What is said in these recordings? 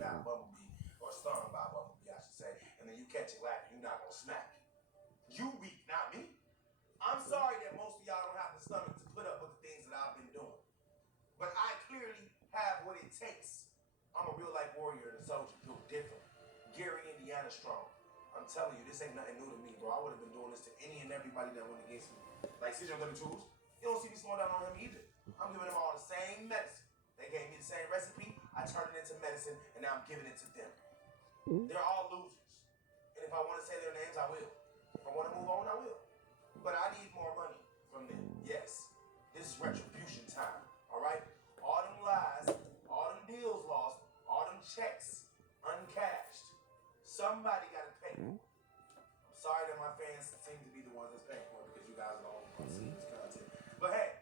by a bumblebee, or stung by a bumblebee, I should say, and then you catch it lacking, you're not gonna smack it. You weak, not me. I'm sorry that most of y'all don't have the stomach to put up with the things that I've been doing. But I clearly have what it takes. I'm a real life warrior and a soldier built different. Gary, Indiana strong. I'm telling you, this ain't nothing new to me, bro. I would have been doing this to any and everybody that went against me. Like Cesar Tools, you don't see me slowing down on him either. I'm giving them all the same medicine. They gave me the same recipe. I turned it into medicine, and now I'm giving it to them. They're all losers. And if I want to say their names, I will. If I want to move on, I will. But I need more money from them. Yes. This is retribution time. All right? All them lies, all them deals lost, all them checks uncashed. Somebody got to pay. I'm sorry that my fans seem to be the ones that's paying for it because you guys are the only ones seeing this content. But hey,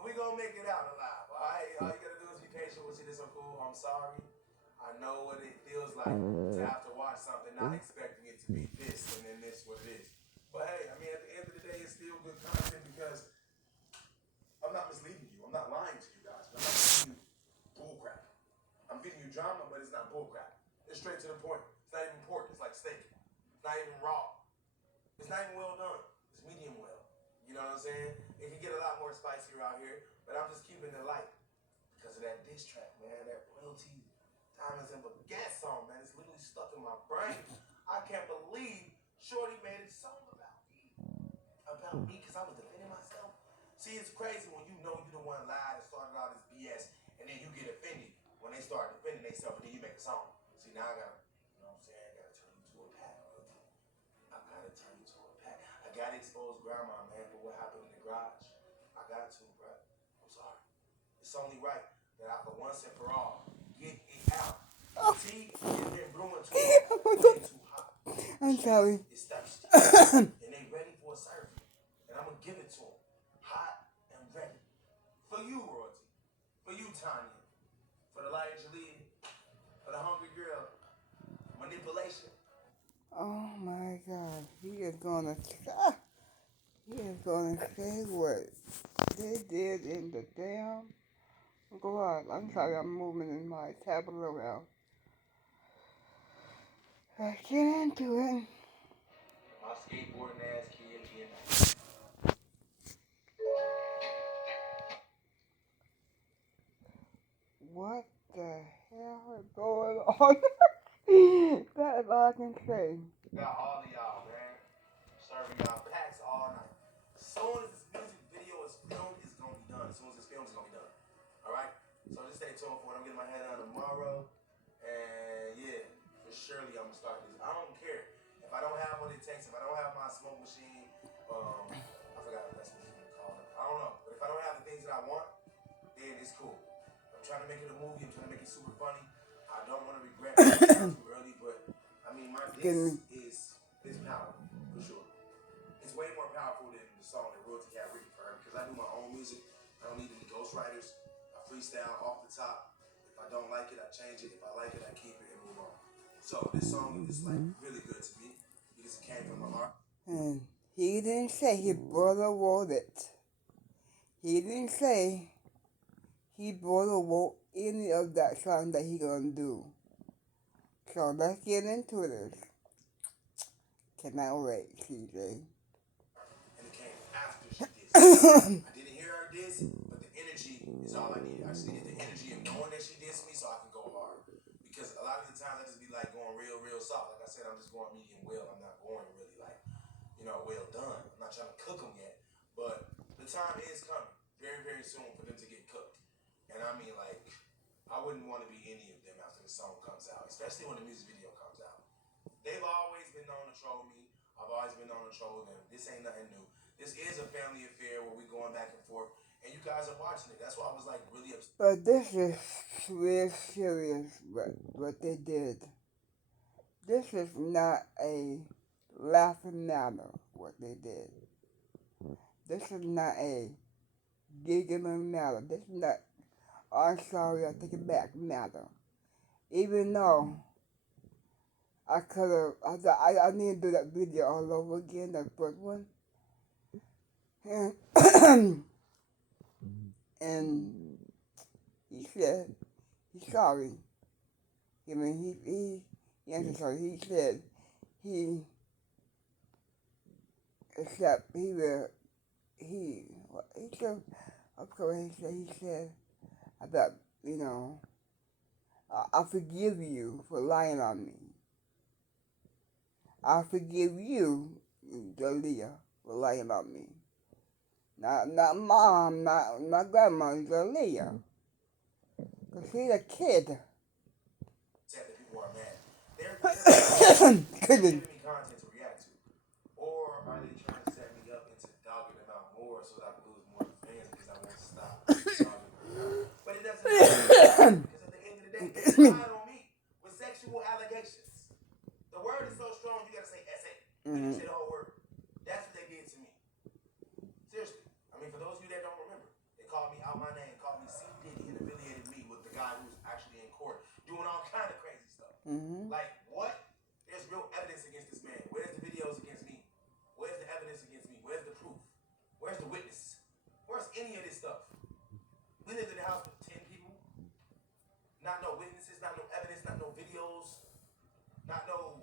we gonna make it out alive. All right? All you gotta do is be patient with it. It's so cool. I'm sorry. I know what it feels like to have to watch something not expecting it to be this and then this what it is. But hey, I mean, at the end of the day, it's still good content because I'm not misleading you. I'm not lying to you guys. I'm not feeding you bullcrap. I'm feeding you drama, but it's not bullcrap. It's straight to the point. It's not even pork. It's like steak. It's not even raw. It's not even well done. It's medium well. You know what I'm saying? It can get a lot more spicier out here, but I'm just keeping it light because of that diss track, man. That royalty, diamonds and baguette song, man. It's literally stuck in my brain. I can't believe Shorty made a song about me because I was defending myself. See, it's crazy when you know you're the one lied and started all this BS, and then you get offended when they start defending themselves, and then you make a song. See, now I gotta, you know what I'm saying? I gotta turn you to a pack. I gotta turn you to a pack. I gotta expose grandma, man, for what happened in the garage. I got to, bro. I'm sorry. It's only right that I, for once and for all, get it out. See, it's been brewing too long. It's too hot. I'm sorry. It's thirsty. And they ready for a serving. And I'm going to give it to them. Hot and ready. For you, Royalty. For you, Tanya. For the Lion Jaleel. For the Hungry Girl. Manipulation. Oh my God. He is gonna say what they did in the damn garage. I'm sorry, I'm moving in my tablet around. Let's get into it. My skateboarding ass kid. What the hell is going on? That's all I can say. Got all of y'all, man. Serving y'all packs all night. As soon as this music video is filmed, it's gonna be done. As soon as it's filmed, it's gonna be done. Alright? So just stay tuned for it. I'm getting my head on tomorrow. And yeah, for surely I'm gonna start this. I don't care. If I don't have what it takes, if I don't have my smoke machine, I forgot what that's what you call it. I don't know. But if I don't have the things that I want, then it's cool. I'm trying to make it a movie, I'm trying to make it super funny. I don't want to regret it too early, but I mean my diss is powerful, for sure. It's way more powerful than the song that Royalty had written for her because I do my own music. I don't need any ghostwriters. I freestyle off the top. If I don't like it, I change it. If I like it, I keep it and move on. So this song is like really good to me because it came from my heart. And he didn't say he brother wrote it. He didn't say he brother wrote any of that song that he gonna do. So let's get into this. Cannot wait, CJ. And it came after she did. I didn't hear her diss, but the energy is all I needed. I just needed the energy of knowing that she dissed me so I can go hard. Because a lot of the times I just be like going real soft. Like I said, I'm just going medium well. I'm not going really like, well done. I'm not trying to cook them yet. But the time is coming very soon for them to get cooked. And I mean, like, I wouldn't want to be any of them after the song comes out, especially when the music video comes out. They've always been known to troll me. I've always been known to troll them. This ain't nothing new. This is a family affair where we going back and forth, and you guys are watching it. That's why I was like really upset. But this is real serious, what they did. This is not a laughing matter, what they did. This is not a giggling matter. This is not, oh, I'm sorry, I take it back matter. Even though I could have, I need to do that video all over again, that first one. And he said he's sorry. I mean, he answered, so he said he, except he will, he said, of course, he said about, you know, I forgive you for lying on me. I forgive you, Jalea, for lying on me. Not mom, not grandma, Jalea. Because she's a kid. Said that people are mad. They're Couldn't. giving me content to react to. Or are they trying to set me up into dogging them out more so that I can lose more fans because I won't stop dogging them out? But it doesn't matter because at the end of the day, they lied on me with sexual allegations. The word is so strong, you gotta say SA. You say the whole word. That's what they did to me. Seriously. I mean, for those of you that don't remember, they called me out my name, called me C. Diddy, and affiliated me with the guy who's actually in court doing all kind of crazy stuff. Like, what? There's real evidence against this man. Where's the videos against me? Where's the evidence against me? Where's the proof? Where's the witness? Where's any of this stuff? We lived in a house with 10 people. Not no witnesses, not no evidence, not no videos, not no...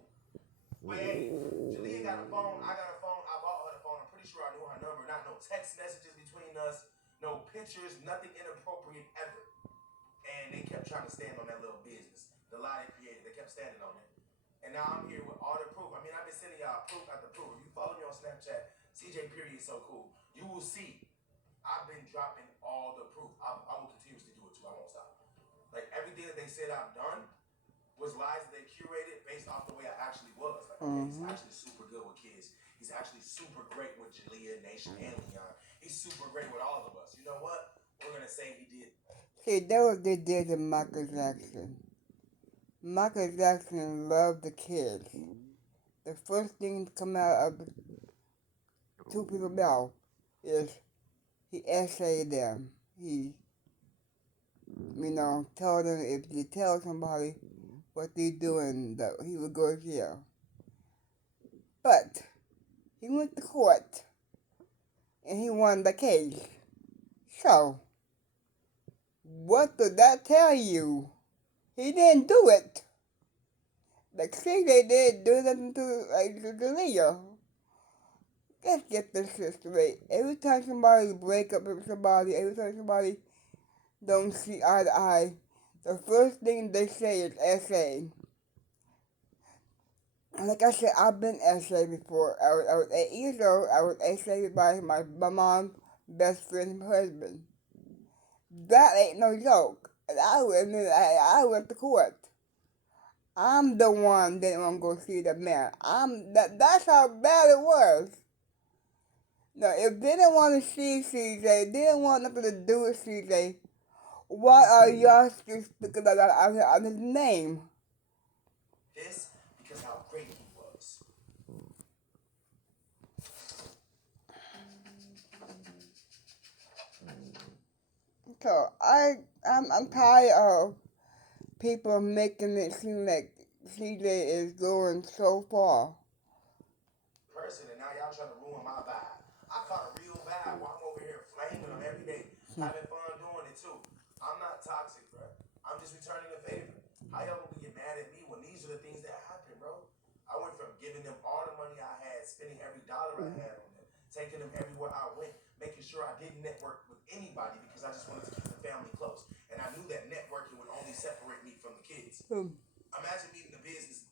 Wait, Jalea got a phone, I got a phone, I bought her the phone, I'm pretty sure I knew her number, not no text messages between us, no pictures, nothing inappropriate ever. And they kept trying to stand on that little business. The lie they created, they kept standing on it. And now I'm here with all the proof. I mean, I've been sending y'all proof after proof. If you follow me on Snapchat, CJ Period is so cool. You will see I've been dropping all the proof. I will continuously do it too. I won't stop. Like, everything that they said I've done was lies that they curated based off the way I actually was. Like, okay, he's actually super good with kids. He's actually super great with Jalea, Nation, and Leon. He's super great with all of us. You know what? We're going to say he did. See, that was what they did to Michael Jackson. Michael Jackson loved the kids. The first thing to come out of two people's mouth is he essayed them. He, told them if you tell somebody what they're doing, that he would go to jail. But he went to court and he won the case. So, what did that tell you? He didn't do it. The CJ didn't do nothing to Jalea. Let's get this shit straight. Every time somebody break up with somebody, every time somebody don't see eye to eye, the first thing they say is SA. Like I said, I've been SA before. I was 8 years old. I was SA by my mom's best friend's husband. That ain't no joke. And I went to court. I'm the one that didn't want to go see the man. That's how bad it was. Now, if they didn't want to see CJ, they didn't want nothing to do with CJ, why are y'all still speaking out his name? This because how great he was. So I'm tired of people making it seem like CJ is going so far. Person, and now y'all trying to ruin my vibe. I caught a real vibe while I'm over here flaming them every day, having fun doing it too. I'm not toxic, bro. I'm just returning a favor. How y'all gonna get mad at me when these are the things that happen, bro? I went from giving them all the money I had, spending every dollar I had on them, taking them everywhere I went, making sure I didn't network with anybody because I just wanted to keep the family close. And I knew that networking would only separate me from the kids. Imagine meeting a business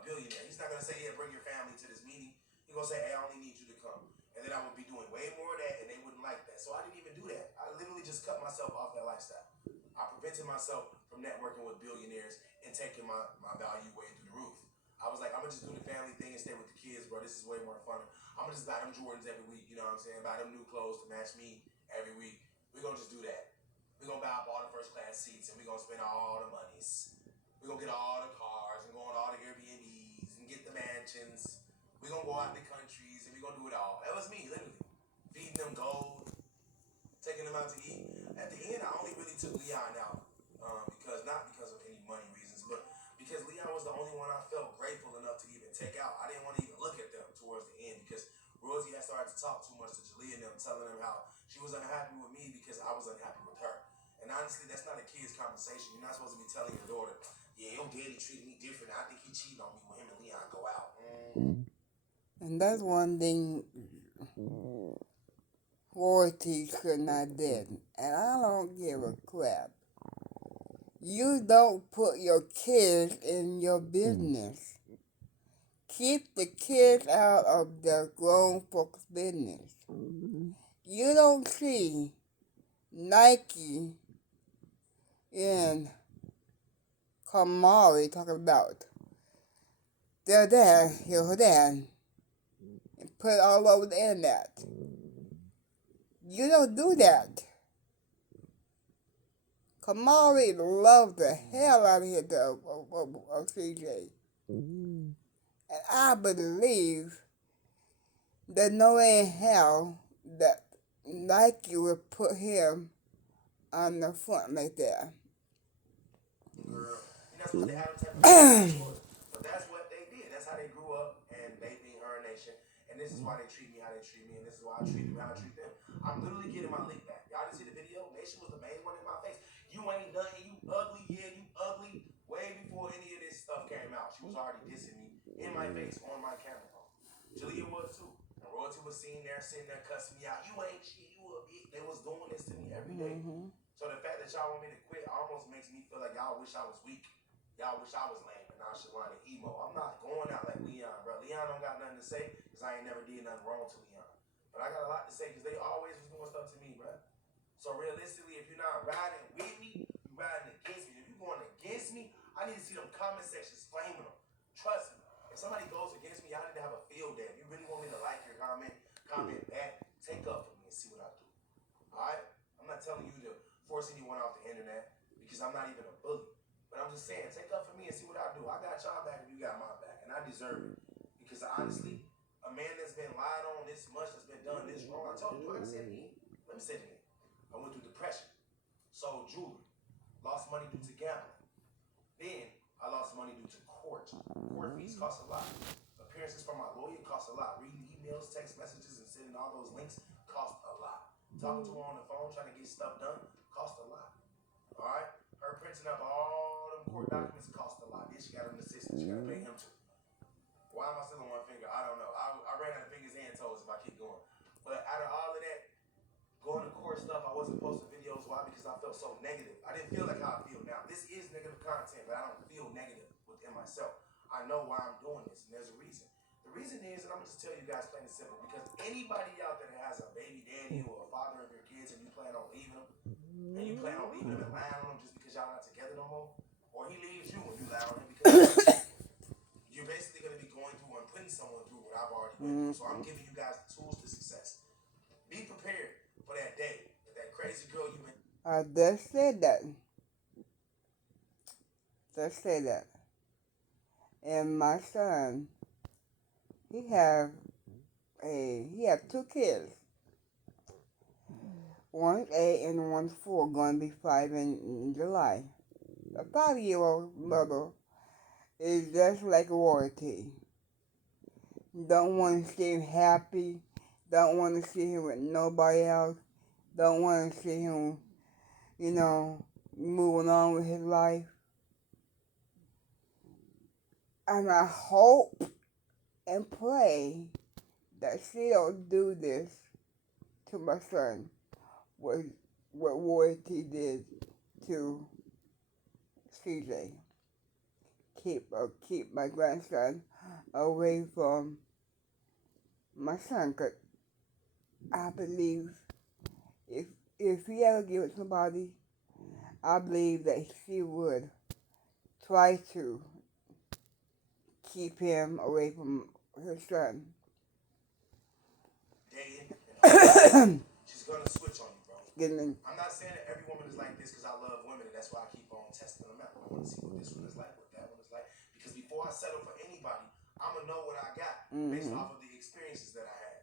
billionaire. He's not gonna say, yeah, bring your family to this meeting. He's gonna say, hey, I only need you to come. And then I would be doing way more of that, and they wouldn't like that. So I didn't even do that. I literally just cut myself off that lifestyle. I prevented myself from networking with billionaires and taking my value way through the roof. I was like, I'm gonna just do the family thing and stay with the kids, bro. This is way more fun. I'm gonna just buy them Jordans every week, you know what I'm saying? Buy them new clothes to match me every week. We're gonna just do that. We're gonna buy up all the first class seats and we're gonna spend all the monies. We're gonna get all the cars and go on all the Airbnbs and get the mansions. We're gonna go out in the countries and we're gonna do it all. That was me, literally. Feeding them gold, taking them out to eat. At the end, I only really took Leon out not because of any money reasons, but because Leon was the only one I felt grateful enough to even take out. I didn't want to even look at them towards the end because Rosie had started to talk too much to Jalea and them, telling them how she was unhappy with me because I was unhappy with her. And honestly, that's not a kid's conversation. You're not supposed to be telling your daughter, yeah, your daddy treated me different. I think he cheated on me when him and Leon go out. And that's one thing royalty should not do. And I don't give a crap. You don't put your kids in your business. Keep the kids out of the grown folks' business. You don't see Nike and Kamari talking about their dad, your dad, and put it all over the internet. You don't do that. Kamari loved the hell out of him of CJ. And I believe that no way in hell that Nike would put him on the front like that. Girl. And that's what they had to but that's what they did. That's how they grew up, and they being her nation. And this is why they treat me how they treat me, and this is why I treat them how I treat them. I'm literally getting my lick back. Y'all didn't see the video? Nation was the main one in my face. You ain't nothing, you ugly, yeah, you ugly. Way before any of this stuff came out, she was already dissing me in my face on my camera phone. Jalea was too. And Royalty was sitting there cussing me out. You ain't shit, you a bitch. They was doing this to me every day. So the fact that y'all want me to quit almost makes me feel like y'all wish I was weak. Y'all wish I was lame and nonchalant and emo. I'm not going out like Leon, bro. Leon don't got nothing to say because I ain't never did nothing wrong to Leon. But I got a lot to say because they always was doing stuff to me, bro. So realistically, if you're not riding with me, you're riding against me. If you're going against me, I need to see them comment sections flaming them. Trust me. If somebody goes against me, y'all need to have a field day. If you really want me to like your comment back, take up for me and see what I do. Alright? I'm not telling you to force anyone off the internet because I'm not even a bully. But I'm just saying, take up for me and see what I do. I got y'all back if you got my back. And I deserve it. Because honestly, a man that's been lied on this much, that's been done this wrong, I told you, I said it again. Let me say it again. I went through depression, sold jewelry, lost money due to gambling. Then I lost money due to court. Court fees cost a lot. Appearances from my lawyer cost a lot. Reading emails, text messages, and sending all those links cost a lot. Talking to her on the phone, trying to get stuff done, cost a lot. Alright? Her printing up all them court documents cost a lot. Then she got an assistant. She got to pay him too. Why am I still on one finger? I don't know. I ran out of fingers and toes if I keep going. But out of all of that, going to court stuff, I wasn't posting videos. Why? Because I felt so negative. I didn't feel like how I feel now. This is negative content, but I don't feel negative within myself. I know why I'm doing this, and there's a reason. The reason is, and I'm going to just tell you guys plain and simple, because anybody out there that has a baby daddy or a father of your kids and you plan on leaving them, and you plan on leaving him and lying on him just because y'all not together no more, or he leaves you and you lie on him because you're basically going to be going through and putting someone through what I've already been through. So I'm giving you guys the tools to success. Be prepared for that day that crazy girl you been. I just said that. Just say that. And my son, he have 2 kids. One's 8 and one's 4, going to be 5 in July. A 5-year-old mother is just like royalty. Don't want to see him happy. Don't want to see him with nobody else. Don't want to see him, moving on with his life. And I hope and pray that she don't do this to my son, what royalty did to CJ. Keep my grandson away from my son, because I believe if he ever give it to somebody, I believe that she would try to keep him away from her son. She's gonna switch on you, bro. I'm not saying that every woman is like this because I love women, and that's why I keep on testing them out. I want to see what this one is like, what that one is like. Because before I settle for anybody, I'm gonna know what I got based off of the experiences that I had.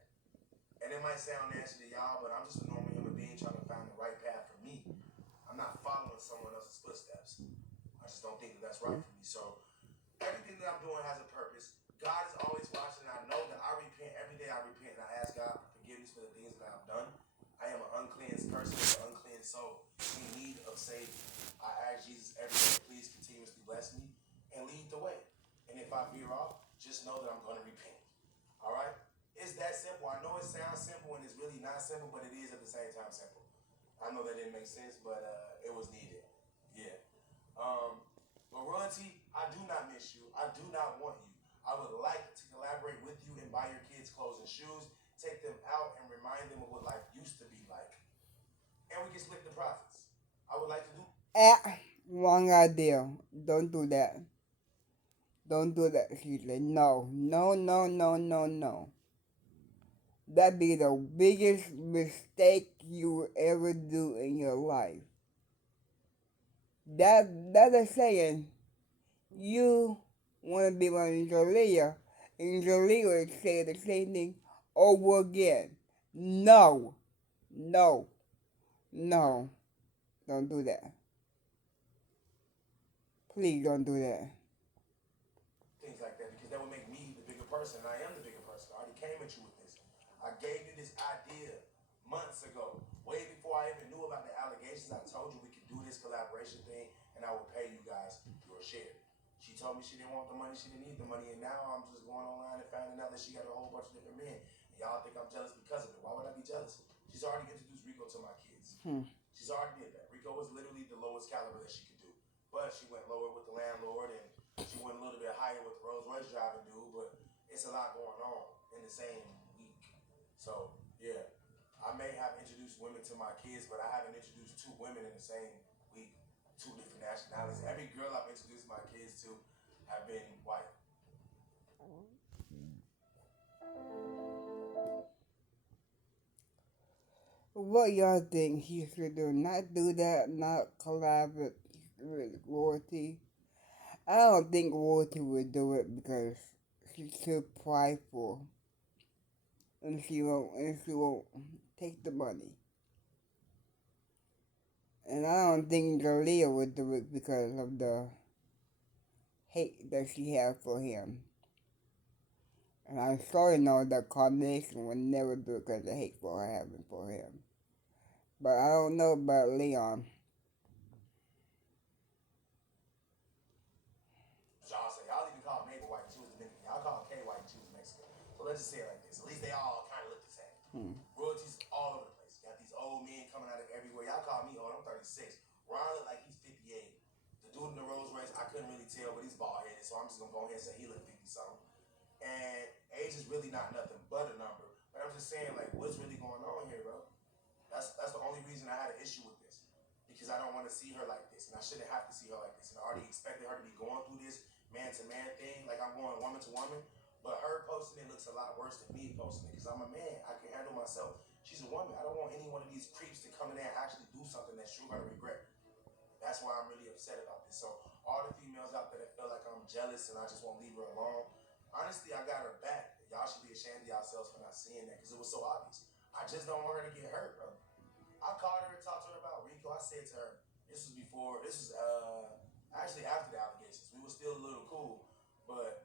And it might sound nasty to y'all, but I'm just a normal human being trying to find the right path for me. I'm not following someone else's footsteps. I just don't think that that's right for me. So everything that I'm doing has a purpose. God is always watching, and I know that I repent every day. I repent, and I ask God for forgiveness for the things that I've done. I am an uncleansed person with an uncleansed soul in need of saving. I ask Jesus every day, please continuously bless me lead the way. And if I veer off, just know that I'm going to repent. All right? It's that simple. I know it sounds simple and it's really not simple, but it is at the same time simple. I know that didn't make sense, but it was needed. Yeah. But Royalty, I do not miss you. I do not want you. I would like to collaborate with you and buy your kids clothes and shoes, take them out and remind them of what life used to be like. And we can split the profits. I would like to do. Wrong idea. Don't do that. Don't do that, Sheila. No, no, no, no, no, no. That'd be the biggest mistake you will ever do in your life. That is saying you want to be like Jalea, and Jalea would say the same thing over again. No, no, no. Don't do that. Please don't do that. Things like that because that would make me the bigger person. And I am the bigger person. I already came at you with this. I gave you this idea months ago, way before I even knew about the allegations. I told you we could do this collaboration thing, and I would pay you guys your share. She told me she didn't want the money, she didn't need the money, and now I'm just going online and finding out that she got a whole bunch of different men. And y'all think I'm jealous because of it. Why would I be jealous? She's already introduced Rico to my kids. She's already did that. Rico was literally the lowest caliber that she could do. But she went lower with the landlord, and she went a little bit higher with the Rolls Royce driving dude. But it's a lot going on in the same week. So, yeah. I may have introduced women to my kids, but I haven't introduced two women in the same week, two different nationalities. Every girl I've introduced my kids to have been white. What y'all think he should do? Not do that, not collaborate with Royalty. I don't think Royalty would do it because she's too prideful, and she won't take the money. And I don't think Jalea would do it because of the hate that she has for him. And I'm sure know that Carnation would never do it because of hate for her having for him. But I don't know about Leon. Y'all say, y'all even call Mabel white and she was Dominican. Y'all call Kay white and she was Mexican. So let's just say it like this. At least they all kind of look the same. Royalties all over the place. Got these old men coming out of everywhere. Y'all call me old. I'm 36. Ron look like he's 58. The dude in the Rolls Royce, I couldn't really tell, but he's bald headed. So I'm just going to go ahead and say he look 50 something. And age is really not nothing but a number. But I'm just saying, like, what's really going on here, bro? That's the only reason I had an issue with this. Because I don't want to see her like this. And I shouldn't have to see her like this. And I already expected her to be going through this man-to-man thing. Like I'm going woman to woman. But her posting it looks a lot worse than me posting it. Because I'm a man. I can handle myself. She's a woman. I don't want any one of these creeps to come in there and actually do something that you're going to regret. That's why I'm really upset about this. So all the females out there that feel like I'm jealous and I just won't leave her alone, honestly, I got her back. Y'all should be ashamed of yourselves for not seeing that because it was so obvious. I just don't want her to get hurt, bro. I called her and talked to her about Rico. I said to her, this was actually after the allegations. We were still a little cool, but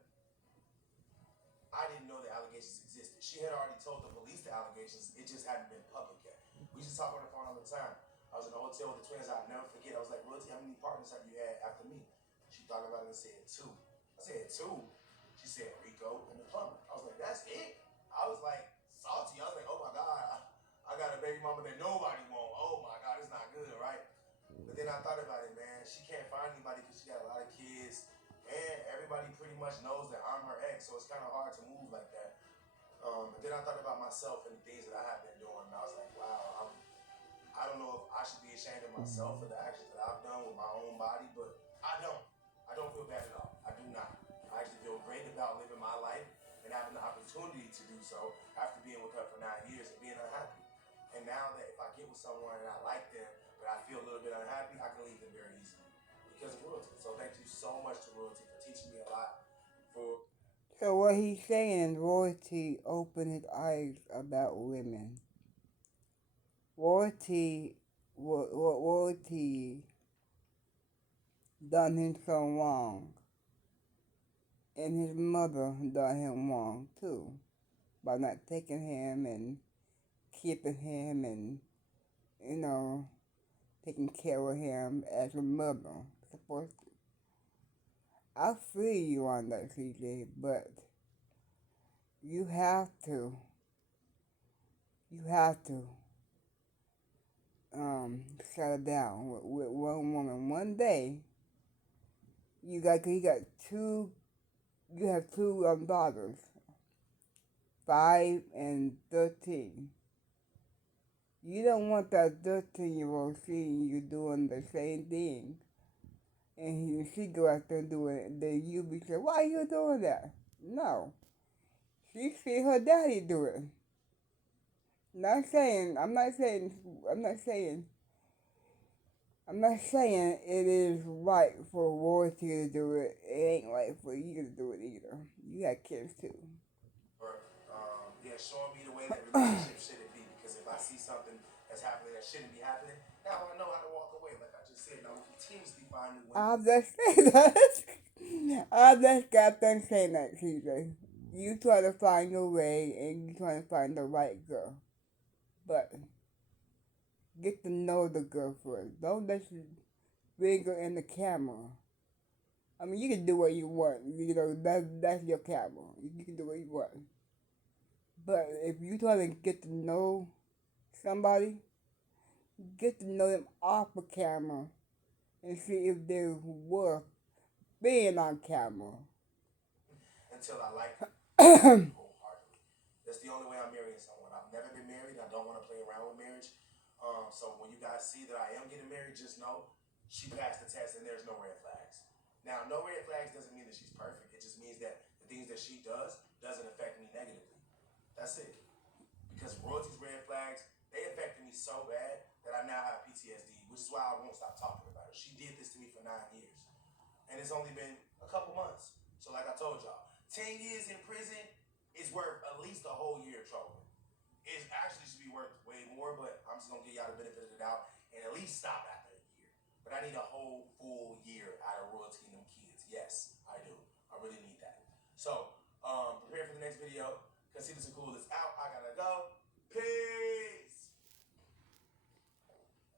I didn't know the allegations existed. She had already told the police the allegations. It just hadn't been public yet. We used to talk on the phone all the time. I was in a hotel with the twins. I'll never forget. I was like, Royalty, how many partners have you had after me? She thought about it and said two. I said two. She said Rico and the plumber. I was like, that's it? I was like salty. I was like, oh my God, I got a baby mama that nobody want. Oh my God, it's not good, right? But then I thought about it, man. She can't find anybody because she got a lot of kids. And everybody pretty much knows that I'm her ex. So it's kind of hard to move like that. And then I thought about myself and the things that I have been doing. And I was like, wow, I don't know if I should be ashamed of myself for the actions that I've done with my own body, but I don't. I don't feel bad at all. I do not. I actually feel great about living my life and having the opportunity to do so after being with her for 9 years and being unhappy. And now that if I get with someone and I like them, but I feel a little bit unhappy, I can leave them very easily because of Royalty. So thank you so much to Royalty for teaching me a lot. So what he's saying is Royalty opened his eyes about women. Royalty done him so wrong. And his mother done him wrong too. By not taking him and keeping him and, taking care of him as a mother supposed to. I feel you on that, CJ, but you have to, you have to, settle down with one woman. One day, you got two, you have two daughters, 5 and 13. You don't want that 13-year-old seeing you doing the same thing, and she go out there doing it. Then you be saying, "Why are you doing that?" No, she see her daddy do it. Not saying, I'm not saying, I'm not saying, I'm not saying it is right for royalty to do it. It ain't right for you to do it either. You got kids too. Or yeah, showing me the way that relationship shouldn't be. Because if I see something that's happening that shouldn't be happening, now I know how to walk away. Like I just said, I will continuously find new women. I'll just say that. I just got done saying that, CJ. You try to find your way and you try to find the right girl. But get to know the girl first. Don't let you bring her in the camera. I mean, you can do what you want. You know, that's your camera. You can do what you want. But if you try to get to know somebody, get to know them off the camera and see if they're worth being on camera. Until I like them wholeheartedly. That's the only way I'm marrying someone. I've never been married. I don't want to play around with marriage. So when you guys see that I am getting married, just know she passed the test and there's no red flags. Now, no red flags doesn't mean that she's perfect. It just means that the things that she does doesn't affect me negatively. That's it. Because royalties, red flags, they affected me so bad that I now have PTSD, which is why I won't stop talking about it. She did this to me for 9 years. And it's only been a couple months. So like I told y'all, 10 years in prison is worth at least a whole year of trouble. It actually should be worth way more, but I'm just gonna give y'all the benefit of the doubt and at least stop after a year. But I need a whole full year out of royalty and them kids. Yes, I do. I really need that. So, prepare for the next video. Conceited and Cool is out. I gotta go.